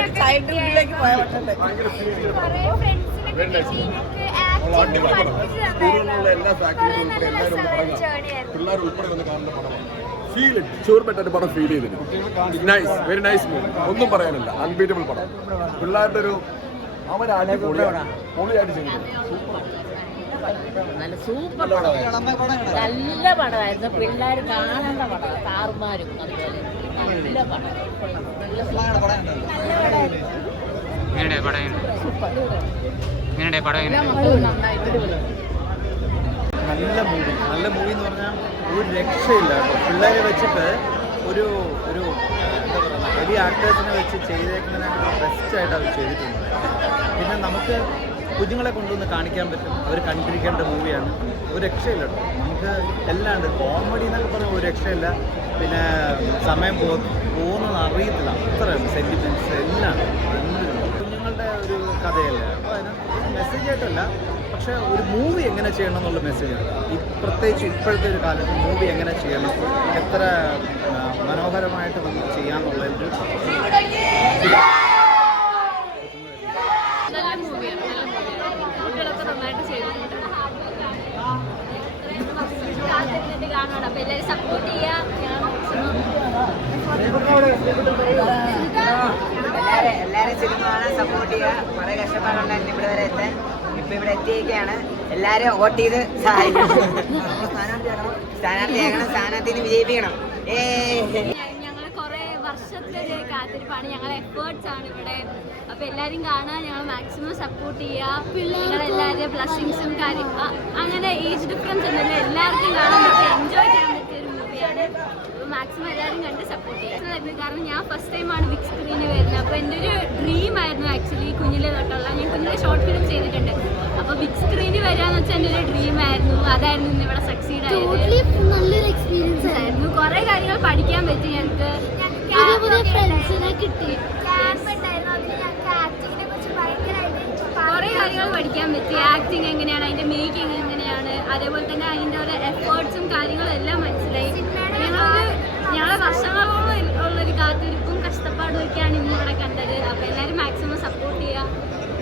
പോയ സ്കൂളിലുള്ള എല്ലാ എല്ലാവരും ഒന്ന് പടം പിള്ളേർ ഉൾപ്പെടെ വന്ന് കാണുന്ന പടമാണ് ഫീൽ പടം ചെയ്തിട്ട് നൈസ് വെരി നൈസ് മൂവി ഒന്നും പറയാനില്ല. അൺബീറ്റബിൾ പടം. പിള്ളേരുടെ ഒരു അവരാണ് പൊളിയായിട്ട് ചെയ്തിട്ടുണ്ട് നല്ല സൂപ്പർ പടമായിരുന്നു. നല്ല പടമായിരുന്നു. പിള്ളേർ കാണേണ്ട പടം. താറുമാരും അതുപോലെ നല്ല പടം. എങ്ങനെയുണ്ട് പടം എങ്ങനെയുണ്ട് പടം നല്ല മൂവി നല്ല മൂവി എന്ന് പറഞ്ഞാൽ ഒരു രക്ഷയില്ല കേട്ടോ. പിള്ളേരെ വെച്ചിട്ട് ഒരു ഒരു വലിയ ആക്ടേഴ്സിനെ വെച്ച് ചെയ്തേക്കുന്നതിനേക്കാൾ ബെസ്റ്റായിട്ട് അവർ ചെയ്തിട്ടുണ്ട്. പിന്നെ നമുക്ക് കുഞ്ഞുങ്ങളെ കൊണ്ടുവന്ന് കാണിക്കാൻ പറ്റും. അവർ കണ്ടിരിക്കേണ്ട മൂവിയാണ് ഒരു രക്ഷയില്ല നമുക്ക് എല്ലാം ഉണ്ട് കോമഡി എന്നൊക്കെ പറഞ്ഞാൽ ഒരു രക്ഷയില്ല. പിന്നെ സമയം പോകുന്നത് അത്ര സെന്റിമെന്റ്സ് എല്ലാം കുഞ്ഞുങ്ങളുടെ ഒരു കഥയല്ലേ? അപ്പോൾ അതിനകത്ത് മെസ്സേജ് ആയിട്ടല്ല പക്ഷേ ഒരു മൂവി എങ്ങനെ ചെയ്യണം എന്നുള്ള മെസ്സേജാണ് ഈ പ്രത്യേകിച്ച് ഇപ്പോഴത്തെ ഒരു കാലത്ത് മൂവി എങ്ങനെ ചെയ്യണം എത്ര ആ, മനോഹരമായിട്ട് നമുക്ക് ചെയ്യാമെന്നുള്ളൊരു സപ്പോർട്ട് മൂവിയാണ് നല്ല മൂവിയാണ് കുട്ടികളൊക്കെ നന്നായിട്ട് ചെയ്തിട്ടുണ്ട് കാണണം അപ്പൊ എല്ലാവരും സപ്പോർട്ട് ചെയ്യാം എല്ലാവരും സിനിമ കാണാൻ സപ്പോർട്ട് ചെയ്യുക. കുറെ കഷ്ടപ്പാടുണ്ടായിരുന്നു ഇവിടെ വരെ എത്താൻ. ഇപ്പൊ ഇവിടെ എത്തിയേക്കാണ്. എല്ലാരും വോട്ട് ചെയ്ത് സഹായിക്കണം. സ്ഥാനാർത്ഥിയാകണം സ്ഥാനാർത്ഥിനെ വിജയിപ്പിക്കണം. ഏ ഞങ്ങൾ കുറെ വർഷത്തെ ഒരു കാത്തിരിപ്പാണ്. ഞങ്ങൾ എഫേർട്സ് ആണ് ഇവിടെ. അപ്പൊ എല്ലാരും കാണാൻ ഞങ്ങൾ മാക്സിമം സപ്പോർട്ട് ചെയ്യുക. നിങ്ങളെല്ലാവരും ബ്ലസ്സിങ്സും കാര്യം അങ്ങനെ ഏജ് ഡിഫറൻസ് ഒന്നുമില്ല എല്ലാവർക്കും കാണാൻ പറ്റിയ എൻജോയ് ചെയ്യാൻ പറ്റിയ ഒരു മൂവിയാണ് അപ്പോൾ മാക്സിമം എല്ലാവരും കണ്ട് സപ്പോർട്ട് ചെയ്യുക കാരണം ഞാൻ ഫസ്റ്റ് ടൈമാണ് ബിഗ് സ്ക്രീനിൽ വരുന്നത്. അപ്പോൾ എന്റെ ഒരു ഡ്രീം ആയിരുന്നു ആക്ച്വലി കുഞ്ഞിലെ തൊട്ടുള്ള. ഞാൻ കുഞ്ഞിലെ ഷോർട്ട് ഫിലിം ചെയ്തിട്ടുണ്ട്. അപ്പോൾ ബിഗ് സ്ക്രീനിൽ വരാന്ന് വെച്ചാൽ എന്റെ ഒരു ഡ്രീം ആയിരുന്നു. അതായിരുന്നു ഇന്ന് ഇവിടെ സക്സീഡ് ആയത്. നല്ലൊരു എക്സ്പീരിയൻസ് ആയിരുന്നു. കുറെ കാര്യങ്ങൾ പഠിക്കാൻ പറ്റി ഞങ്ങൾക്ക്. കിട്ടി. കുറെ കാര്യങ്ങൾ പഠിക്കാൻ പറ്റി. ആക്ടിങ് എങ്ങനെയാണ്? അതിന്റെ മേക്കിംഗ് എങ്ങനെയാണ്? അതേപോലെ തന്നെ അതിന്റെ ഒരു എഫേർട്സും